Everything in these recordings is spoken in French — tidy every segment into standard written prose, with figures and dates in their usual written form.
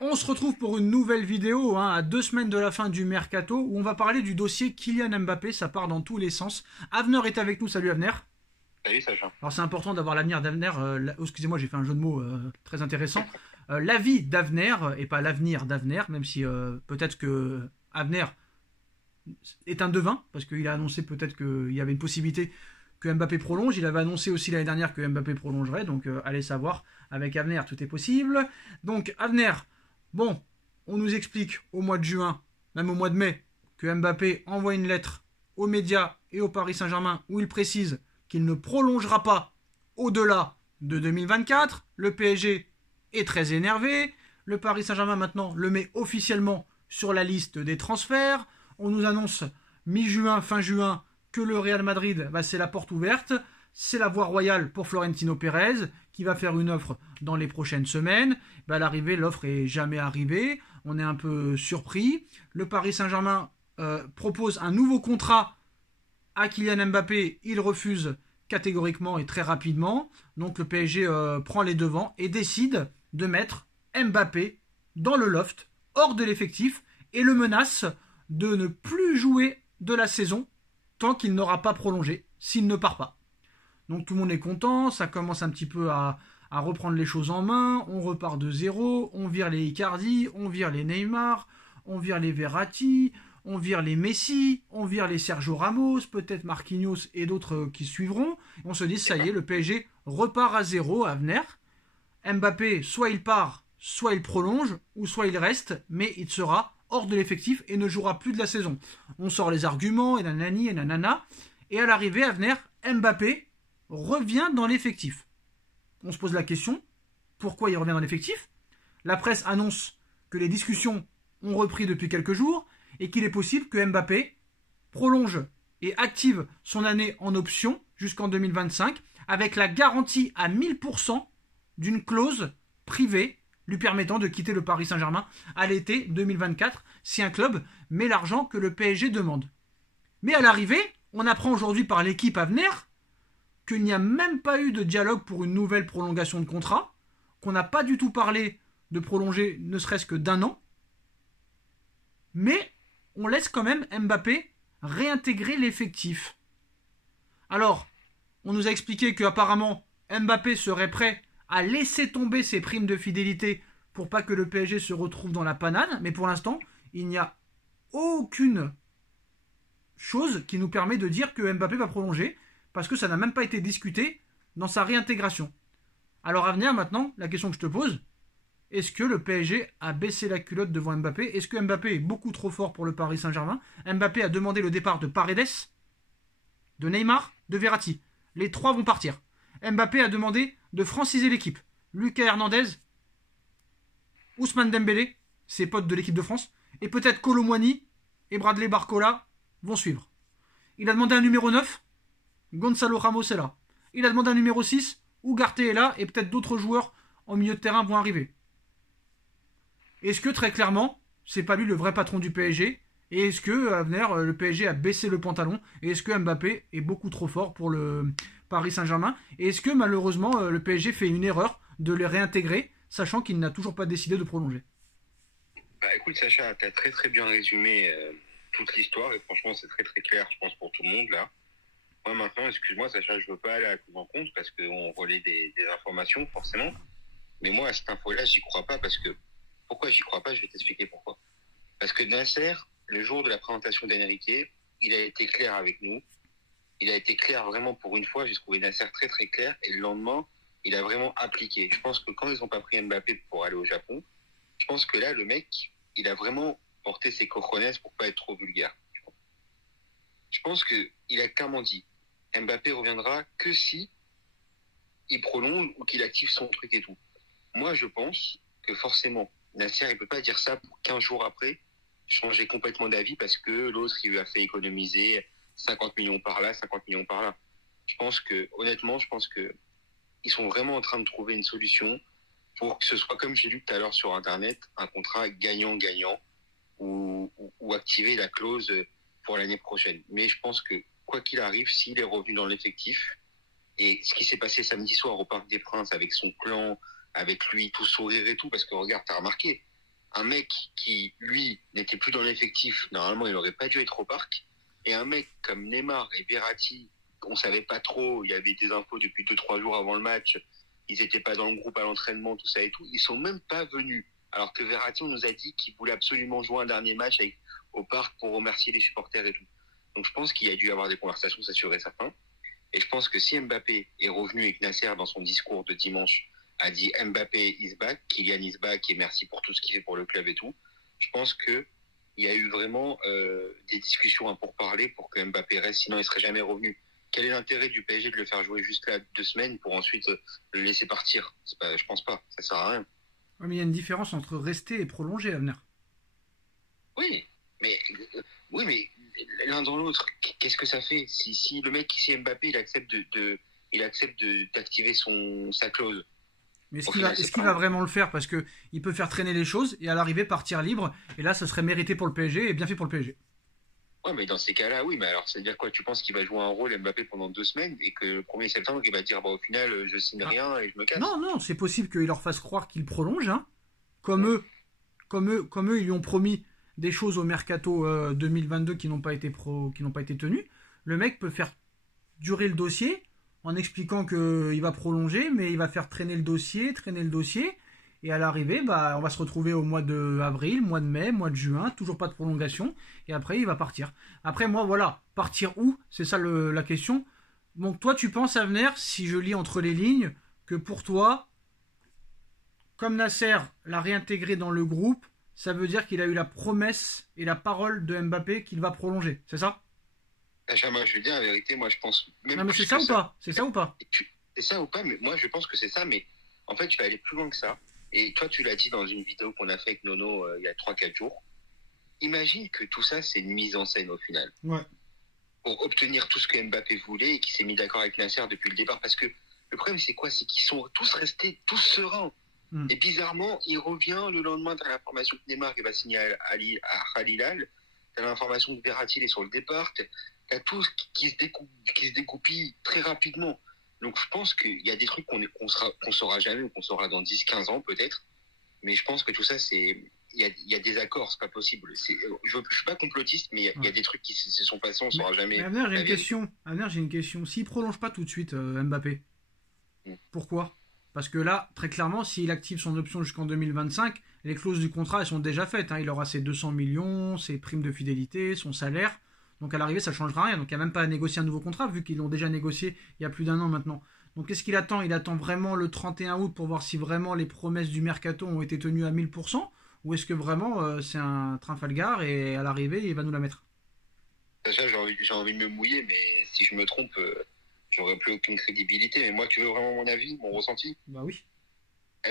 On se retrouve pour une nouvelle vidéo, à 2 semaines de la fin du mercato, où on va parler du dossier Kylian Mbappé. Ça part dans tous les sens. Avner est avec nous. Salut Avner. Salut Sacha. Alors c'est important d'avoir l'avenir d'Avner. Excusez-moi, j'ai fait un jeu de mots très intéressant. L'avis d'Avner et pas l'avenir d'Avner, même si peut-être que Avner est un devin, parce qu'il a annoncé peut-être qu'il y avait une possibilité que Mbappé prolonge. Il avait annoncé aussi l'année dernière que Mbappé prolongerait, donc allez savoir. Avec Avner, tout est possible. Donc Avner, bon, on nous explique au mois de juin, même au mois de mai, que Mbappé envoie une lettre aux médias et au Paris Saint-Germain où il précise qu'il ne prolongera pas au-delà de 2024. Le PSG est très énervé. Le Paris Saint-Germain maintenant le met officiellement sur la liste des transferts. On nous annonce mi-juin, fin juin, que le Real Madrid, c'est la porte ouverte. C'est la voie royale pour Florentino Pérez, qui va faire une offre dans les prochaines semaines. À l'arrivée, l'offre est jamais arrivée. On est un peu surpris. Le Paris Saint-Germain propose un nouveau contrat à Kylian Mbappé. Il refuse catégoriquement et très rapidement. Donc le PSG prend les devants et décide de mettre Mbappé dans le loft, hors de l'effectif, et le menace de ne plus jouer de la saison tant qu'il n'aura pas prolongé, s'il ne part pas. Donc tout le monde est content, ça commence un petit peu à reprendre les choses en main, on repart de zéro, on vire les Icardi, on vire les Neymar, on vire les Verratti, on vire les Messi, on vire les Sergio Ramos, peut-être Marquinhos et d'autres qui suivront. On se dit, ça y est, le PSG repart à zéro à venir. Mbappé, soit il part, soit il prolonge, ou soit il reste, mais il sera hors de l'effectif et ne jouera plus de la saison. On sort les arguments, et nanani, et nanana, et à l'arrivée, à venir, Mbappé revient dans l'effectif. On se pose la question, pourquoi il revient dans l'effectif? La presse annonce que les discussions ont repris depuis quelques jours et qu'il est possible que Mbappé prolonge et active son année en option jusqu'en 2025 avec la garantie à 1000% d'une clause privée lui permettant de quitter le Paris Saint-Germain à l'été 2024 si un club met l'argent que le PSG demande. Mais à l'arrivée, on apprend aujourd'hui par l'équipe à venir qu'il n'y a même pas eu de dialogue pour une nouvelle prolongation de contrat, qu'on n'a pas du tout parlé de prolonger ne serait-ce que d'un an, mais on laisse quand même Mbappé réintégrer l'effectif. Alors, on nous a expliqué qu'apparemment Mbappé serait prêt à laisser tomber ses primes de fidélité pour pas que le PSG se retrouve dans la panade, mais pour l'instant, il n'y a aucune chose qui nous permet de dire que Mbappé va prolonger, parce que ça n'a même pas été discuté dans sa réintégration. Alors à venir maintenant, la question que je te pose, est-ce que le PSG a baissé la culotte devant Mbappé? Est-ce que Mbappé est beaucoup trop fort pour le Paris Saint-Germain? Mbappé a demandé le départ de Paredes, de Neymar, de Verratti. Les trois vont partir. Mbappé a demandé de franciser l'équipe. Lucas Hernandez, Ousmane Dembélé, ses potes de l'équipe de France, et peut-être Kolo Muani et Bradley Barcola vont suivre. Il a demandé un numéro 9, Gonzalo Ramos est là. Il a demandé un numéro 6, Ugarte est là, et peut-être d'autres joueurs en milieu de terrain vont arriver. Est-ce que très clairement, c'est pas lui le vrai patron du PSG? Et est-ce que à venir, le PSG a baissé le pantalon? Et est-ce que Mbappé est beaucoup trop fort pour le Paris Saint-Germain? Et est-ce que malheureusement le PSG fait une erreur de les réintégrer, sachant qu'il n'a toujours pas décidé de prolonger? Écoute Sacha, tu as très très bien résumé toute l'histoire et franchement c'est très très clair je pense pour tout le monde là. Moi maintenant, excuse-moi Sacha, je veux pas aller à la Cour en compte parce qu'on relaie des informations forcément. Mais moi à cette info-là, j'y crois pas parce que... Pourquoi j'y crois pas? Je vais t'expliquer pourquoi. Parce que Nasser, le jour de la présentation d'Enrique, il a été clair avec nous. Il a été clair vraiment pour une fois. J'ai trouvé Nasser très très clair. Et le lendemain, il a vraiment appliqué. Je pense que quand ils ont pas pris Mbappé pour aller au Japon, je pense que là, le mec, il a vraiment porté ses cojones pour pas être trop vulgaire. Je pense qu'il a clairement dit Mbappé reviendra que si il prolonge ou qu'il active son truc et tout. Moi, je pense que forcément, Nasser, il peut pas dire ça pour 15 jours après changer complètement d'avis parce que l'autre, il lui a fait économiser 50 millions par là, 50 millions par là. Honnêtement, je pense que ils sont vraiment en train de trouver une solution pour que ce soit, comme j'ai lu tout à l'heure sur Internet, un contrat gagnant-gagnant ou activer la clause pour l'année prochaine. Mais je pense que, quoi qu'il arrive, s'il est revenu dans l'effectif, et ce qui s'est passé samedi soir au Parc des Princes avec son clan, avec lui, tout sourire et tout, parce que regarde, t'as remarqué, un mec qui, lui, n'était plus dans l'effectif, normalement, il n'aurait pas dû être au parc, et un mec comme Neymar et Verratti, on savait pas trop, il y avait des infos depuis 2-3 jours avant le match, ils étaient pas dans le groupe à l'entraînement, tout ça et tout, ils sont même pas venus. Alors que Verratti, on nous a dit qu'il voulait absolument jouer un dernier match au parc pour remercier les supporters et tout. Donc je pense qu'il y a dû y avoir des conversations, ça serait certain. Et je pense que si Mbappé est revenu et que Nasser, dans son discours de dimanche, a dit Mbappé is back, Kylian is back et merci pour tout ce qu'il fait pour le club et tout, je pense que il y a eu vraiment des discussions pour parler pour que Mbappé reste, sinon il serait jamais revenu. Quel est l'intérêt du PSG de le faire jouer juste là 2 semaines pour ensuite le laisser partir? Je pense pas, ça sert à rien. Ouais, mais il y a une différence entre rester et prolonger, Avenir. Oui, mais oui, mais l'un dans l'autre, qu'est-ce que ça fait si le mec, si Mbappé, il accepte d'activer sa clause. Mais est-ce qu'il va vraiment le faire? Parce que il peut faire traîner les choses et à l'arrivée partir libre. Et là, ça serait mérité pour le PSG et bien fait pour le PSG. Ouais, mais dans ces cas-là, oui, mais alors, c'est-à-dire quoi? Tu penses qu'il va jouer un rôle Mbappé pendant 2 semaines et que le 1er septembre, il va dire, bah, au final, je signe rien et je me casse? Non, non, c'est possible qu'il leur fasse croire qu'il prolonge, hein. Comme eux, ils lui ont promis des choses au mercato 2022 qui n'ont pas été tenues. Le mec peut faire durer le dossier en expliquant qu'il va prolonger, mais il va faire traîner le dossier, et à l'arrivée, bah, on va se retrouver au mois de avril, mois de mai, mois de juin, toujours pas de prolongation, et après il va partir. Après moi, voilà, partir où? C'est ça la question. Donc toi, tu penses à venir, si je lis entre les lignes, que pour toi, comme Nasser l'a réintégré dans le groupe, ça veut dire qu'il a eu la promesse et la parole de Mbappé qu'il va prolonger, c'est ça? Moi, je vais dire la vérité, moi, je pense même Non mais c'est ça ou pas? C'est ça ou pas? C'est ça ou pas, mais moi, je pense que c'est ça, mais en fait, je vais aller plus loin que ça. Et toi, tu l'as dit dans une vidéo qu'on a fait avec Nono il y a 3-4 jours. Imagine que tout ça, c'est une mise en scène au final. Ouais. Pour obtenir tout ce que Mbappé voulait et qui s'est mis d'accord avec Nasser depuis le départ. Parce que le problème, c'est quoi? C'est qu'ils sont tous restés tous sereins. Et bizarrement, il revient le lendemain, tu as l'information que Neymar il va signer à Al Hilal. Tu as l'information que Verratti est sur le départ. Tu as tout qui se découpille très rapidement. Donc je pense qu'il y a des trucs qu'on saura jamais ou qu'on saura dans 10-15 ans peut-être. Mais je pense que tout ça, il y a des accords, c'est pas possible. Je suis pas complotiste, mais il y a des trucs qui se sont passés, on saura jamais. Avenir, j'ai une question. S'il prolonge pas tout de suite Mbappé, pourquoi? Parce que là, très clairement, s'il active son option jusqu'en 2025, les clauses du contrat elles sont déjà faites. Hein. Il aura ses 200 millions, ses primes de fidélité, son salaire. Donc à l'arrivée, ça ne changera rien. Donc il n'y a même pas à négocier un nouveau contrat, vu qu'ils l'ont déjà négocié il y a plus d'1 an maintenant. Donc qu'est-ce qu'il attend? Il attend vraiment le 31 août pour voir si vraiment les promesses du mercato ont été tenues à 1000%, ou est-ce que vraiment c'est un Trafalgar et à l'arrivée, il va nous la mettre? Sacha, j'ai envie de me mouiller, mais si je me trompe, j'aurais plus aucune crédibilité. Mais moi, tu veux vraiment mon avis, mon ressenti? Bah oui.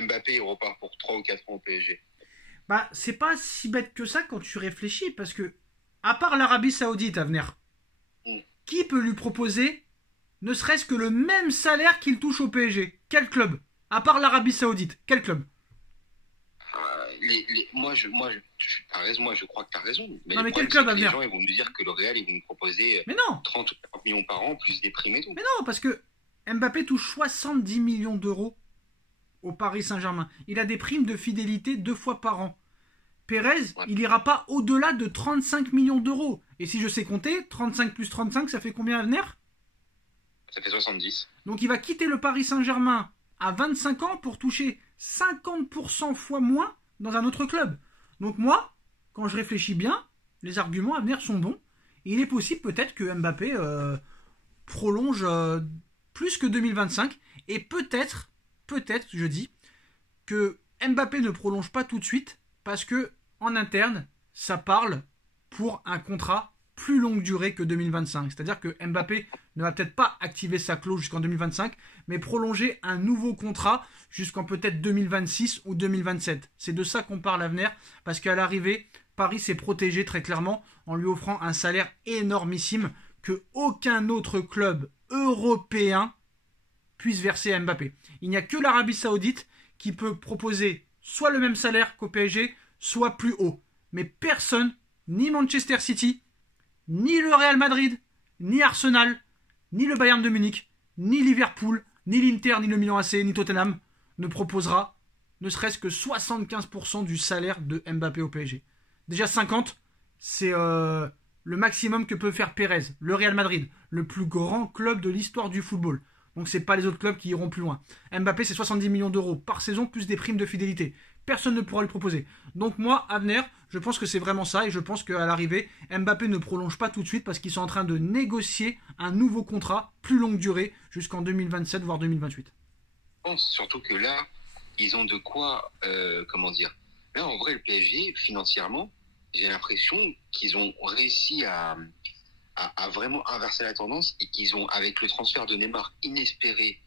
Mbappé, il repart pour 3 ou 4 ans au PSG. Bah c'est pas si bête que ça quand tu réfléchis, parce que à part l'Arabie Saoudite à venir, qui peut lui proposer ne serait-ce que le même salaire qu'il touche au PSG? Quel club? À part l'Arabie Saoudite, quel club? Moi, t'as raison, moi, je crois que t'as raison. Non, mais quel club à venir? Les gens, ils vont nous dire que le Real, ils vont nous proposer mais non 30 ou 40 millions par an, plus des primes et tout. Mais non, parce que Mbappé touche 70 millions d'euros au Paris Saint-Germain. Il a des primes de fidélité 2 fois par an. Pérez, il ira pas au-delà de 35 millions d'euros. Et si je sais compter, 35 plus 35, ça fait combien à venir? Ça fait 70. Donc il va quitter le Paris Saint-Germain à 25 ans pour toucher 50% fois moins dans un autre club. Donc moi, quand je réfléchis bien, les arguments à venir sont bons. Et il est possible peut-être que Mbappé prolonge plus que 2025. Et peut-être, je dis, que Mbappé ne prolonge pas tout de suite parce que en interne, ça parle pour un contrat plus longue durée que 2025. C'est-à-dire que Mbappé ne va peut-être pas activer sa clause jusqu'en 2025, mais prolonger un nouveau contrat jusqu'en peut-être 2026 ou 2027. C'est de ça qu'on parle à venir, parce qu'à l'arrivée, Paris s'est protégé très clairement en lui offrant un salaire énormissime que aucun autre club européen puisse verser à Mbappé. Il n'y a que l'Arabie Saoudite qui peut proposer soit le même salaire qu'au PSG, soit plus haut. Mais personne, ni Manchester City, ni le Real Madrid, ni Arsenal, ni le Bayern de Munich, ni Liverpool, ni l'Inter, ni le Milan AC, ni Tottenham ne proposera ne serait-ce que 75% du salaire de Mbappé au PSG. Déjà 50, c'est le maximum que peut faire Pérez, le Real Madrid, le plus grand club de l'histoire du football. Donc c'est pas les autres clubs qui iront plus loin. Mbappé, c'est 70 millions d'euros par saison, plus des primes de fidélité. Personne ne pourra lui proposer. Donc moi, Avner, je pense que c'est vraiment ça, et je pense qu'à l'arrivée, Mbappé ne prolonge pas tout de suite parce qu'ils sont en train de négocier un nouveau contrat, plus longue durée, jusqu'en 2027, voire 2028. Je pense surtout que là, ils ont de quoi, comment dire. Là, en vrai, le PSG, financièrement, j'ai l'impression qu'ils ont réussi à vraiment inverser la tendance et qu'ils ont, avec le transfert de Neymar inespéré,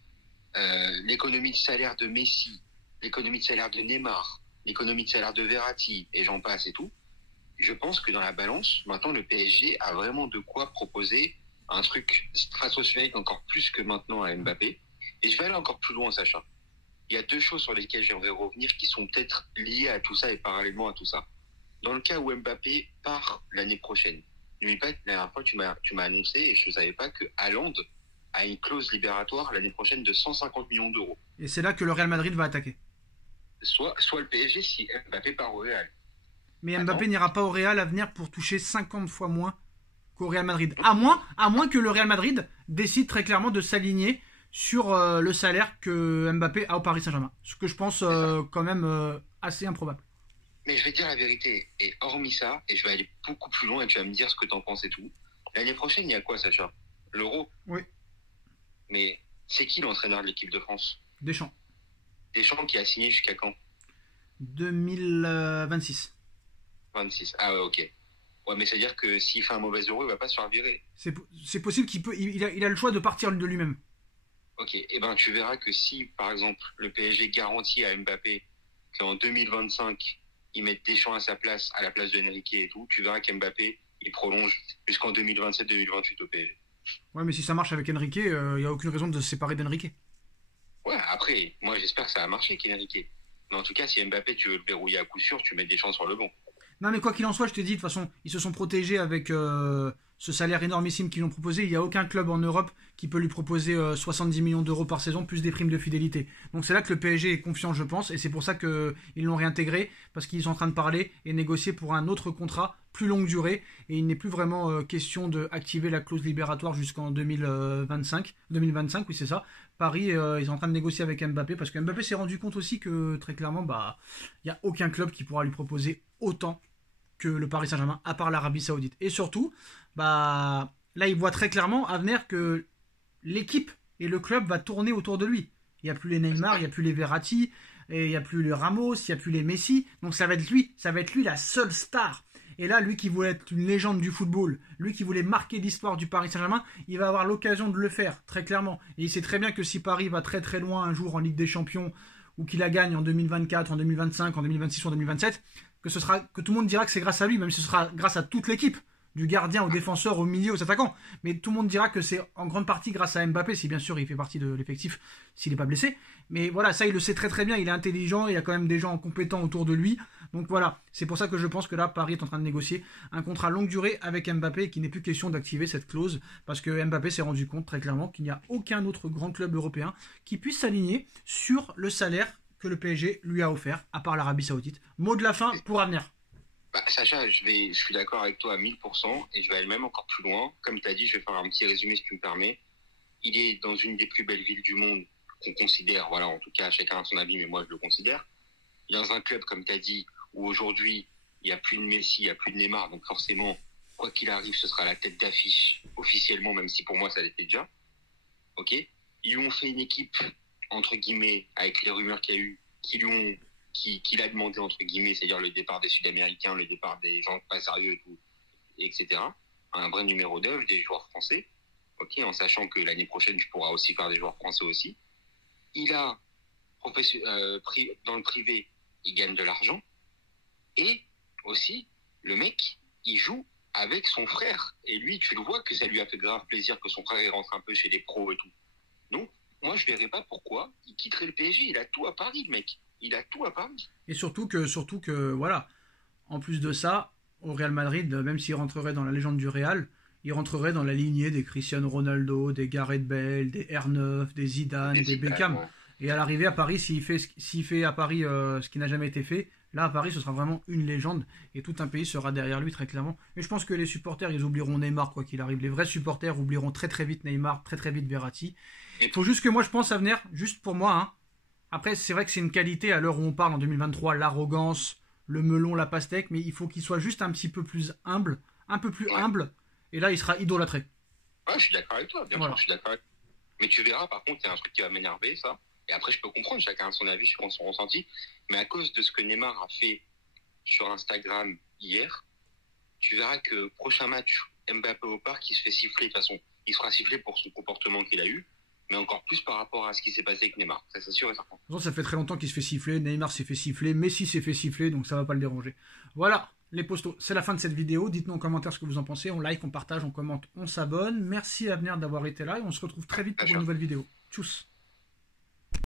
l'économie de salaire de Messi, l'économie de salaire de Neymar, l'économie de salaire de Verratti, et j'en passe et tout, je pense que dans la balance, maintenant, le PSG a vraiment de quoi proposer un truc stratosphérique encore plus que maintenant à Mbappé. Et je vais aller encore plus loin, Sacha. Il y a deux choses sur lesquelles j'aimerais revenir qui sont peut-être liées à tout ça et parallèlement à tout ça. Dans le cas où Mbappé part l'année prochaine, n'oublie pas que la dernière fois, tu m'as annoncé, et je ne savais pas, que Haaland a une clause libératoire l'année prochaine de 150 millions d'euros. Et c'est là que le Real Madrid va attaquer. Soit le PSG si Mbappé part au Real. Mais Mbappé n'ira pas au Real à venir pour toucher 50 fois moins qu'au Real Madrid. À moins que le Real Madrid décide très clairement de s'aligner sur le salaire que Mbappé a au Paris Saint-Germain. Ce que je pense quand même assez improbable. Mais je vais te dire la vérité, et hormis ça, et je vais aller beaucoup plus loin et tu vas me dire ce que tu en penses et tout. L'année prochaine, il y a quoi, Sacha? L'Euro? Oui. Mais c'est qui l'entraîneur de l'équipe de France? Deschamps. Deschamps qui a signé jusqu'à quand? 2026. 26. Ah ouais, ok. Ouais, mais c'est-à-dire que s'il fait un mauvais Euro, il va pas se faire virer. C'est possible qu'il a le choix de partir de lui-même. Ok, et ben tu verras que si, par exemple, le PSG garantit à Mbappé qu'en 2025, ils mettent Deschamps à sa place, à la place de Enrique et tout, tu verras qu'Mbappé, il prolonge jusqu'en 2027-2028 au PSG. Ouais, mais si ça marche avec Enrique, il n'y a aucune raison de se séparer d'Enrique. Ouais, après, moi j'espère que ça va marcher avec Enrique. Mais en tout cas, si Mbappé, tu veux le verrouiller à coup sûr, tu mets Deschamps sur le banc. Non, mais quoi qu'il en soit, je te dis, de toute façon, ils se sont protégés avec ce salaire énormissime qu'ils lui ont proposé. Il n'y a aucun club en Europe qui peut lui proposer 70 millions d'euros par saison, plus des primes de fidélité. Donc c'est là que le PSG est confiant, je pense, et c'est pour ça qu'ils l'ont réintégré, parce qu'ils sont en train de parler et négocier pour un autre contrat plus longue durée, et il n'est plus vraiment question d'activer la clause libératoire jusqu'en 2025, oui c'est ça. Paris, ils sont en train de négocier avec Mbappé, parce que Mbappé s'est rendu compte aussi que, très clairement, il n'y a aucun club qui pourra lui proposer autant que le Paris Saint-Germain, à part l'Arabie Saoudite. Et surtout, là, il voit très clairement à venir que l'équipe et le club va tourner autour de lui. Il n'y a plus les Neymar, il n'y a plus les Verratti, et il n'y a plus les Ramos, il n'y a plus les Messi. Donc ça va être lui la seule star. Et là, lui qui voulait être une légende du football, lui qui voulait marquer l'histoire du Paris Saint-Germain, il va avoir l'occasion de le faire, très clairement. Et il sait très bien que si Paris va très très loin un jour en Ligue des Champions, ou qu'il la gagne en 2024, en 2025, en 2026 ou en 2027, que tout le monde dira que c'est grâce à lui, même si ce sera grâce à toute l'équipe, du gardien au défenseur, au milieu, aux attaquants. Mais tout le monde dira que c'est en grande partie grâce à Mbappé, si bien sûr il fait partie de l'effectif, s'il n'est pas blessé. Mais voilà, ça il le sait très très bien, il est intelligent, il y a quand même des gens compétents autour de lui. Donc voilà, c'est pour ça que je pense que là, Paris est en train de négocier un contrat longue durée avec Mbappé et qu'il n'est plus question d'activer cette clause, parce que Mbappé s'est rendu compte très clairement qu'il n'y a aucun autre grand club européen qui puisse s'aligner sur le salaire que le PSG lui a offert, à part l'Arabie Saoudite. Mot de la fin pour Avenir. Sacha, je suis d'accord avec toi à 1000% et je vais aller même encore plus loin. Comme tu as dit, je vais faire un petit résumé si tu me permets. Il est dans une des plus belles villes du monde qu'on considère, voilà, en tout cas chacun a son avis, mais moi je le considère. Dans un club, comme tu as dit, où aujourd'hui il n'y a plus de Messi, il n'y a plus de Neymar, donc forcément, quoi qu'il arrive, ce sera la tête d'affiche officiellement, même si pour moi ça l'était déjà. Ok. Ils lui ont fait une équipe, entre guillemets, avec les rumeurs qu'il y a eu, qu'il a demandé, entre guillemets, c'est-à-dire le départ des Sud-Américains, le départ des gens pas sérieux et tout, etc. Un vrai numéro 9 des joueurs français, ok, en sachant que l'année prochaine, tu pourras aussi faire des joueurs français aussi. Il a, dans le privé, il gagne de l'argent. Et aussi, le mec, il joue avec son frère. Et lui, tu le vois que ça lui a fait grave plaisir que son frère il rentre un peu chez les pros et tout. Donc, moi, je verrais pas pourquoi il quitterait le PSG. Il a tout à Paris, le mec. Il a tout à Paris. Et surtout que, voilà, en plus de ça, au Real Madrid, même s'il rentrerait dans la légende du Real, il rentrerait dans la lignée des Cristiano Ronaldo, des Gareth Bale, des R9, des Zidane, des Beckham. Ouais. Et à l'arrivée à Paris, s'il fait à Paris ce qui n'a jamais été fait, là à Paris ce sera vraiment une légende et tout un pays sera derrière lui très clairement. Et je pense que les supporters ils oublieront Neymar quoi qu'il arrive. Les vrais supporters oublieront très très vite Neymar, très très vite Verratti. Il faut juste que moi je pense à venir, juste pour moi. Hein. Après c'est vrai que c'est une qualité à l'heure où on parle en 2023, l'arrogance, le melon, la pastèque, mais il faut qu'il soit juste un petit peu plus humble, un peu plus humble. Et là il sera idolâtré. Ouais, je suis d'accord avec toi, bien sûr, je suis d'accord avec toi. Mais tu verras, par contre, il y a un truc qui va m'énerver, ça. Et après, je peux comprendre, chacun a son avis, chacun son ressenti. Mais à cause de ce que Neymar a fait sur Instagram hier, tu verras que prochain match, Mbappé au parc, il se fait siffler. De toute façon, il sera sifflé pour son comportement qu'il a eu, mais encore plus par rapport à ce qui s'est passé avec Neymar. Ça, c'est sûr et certain. Ça fait très longtemps qu'il se fait siffler. Neymar s'est fait siffler. Messi s'est fait siffler, donc ça va pas le déranger. Voilà, les postos. C'est la fin de cette vidéo. Dites-nous en commentaire ce que vous en pensez. On like, on partage, on commente, on s'abonne. Merci à venir d'avoir été là et on se retrouve très vite pour une nouvelle vidéo. Tchuss.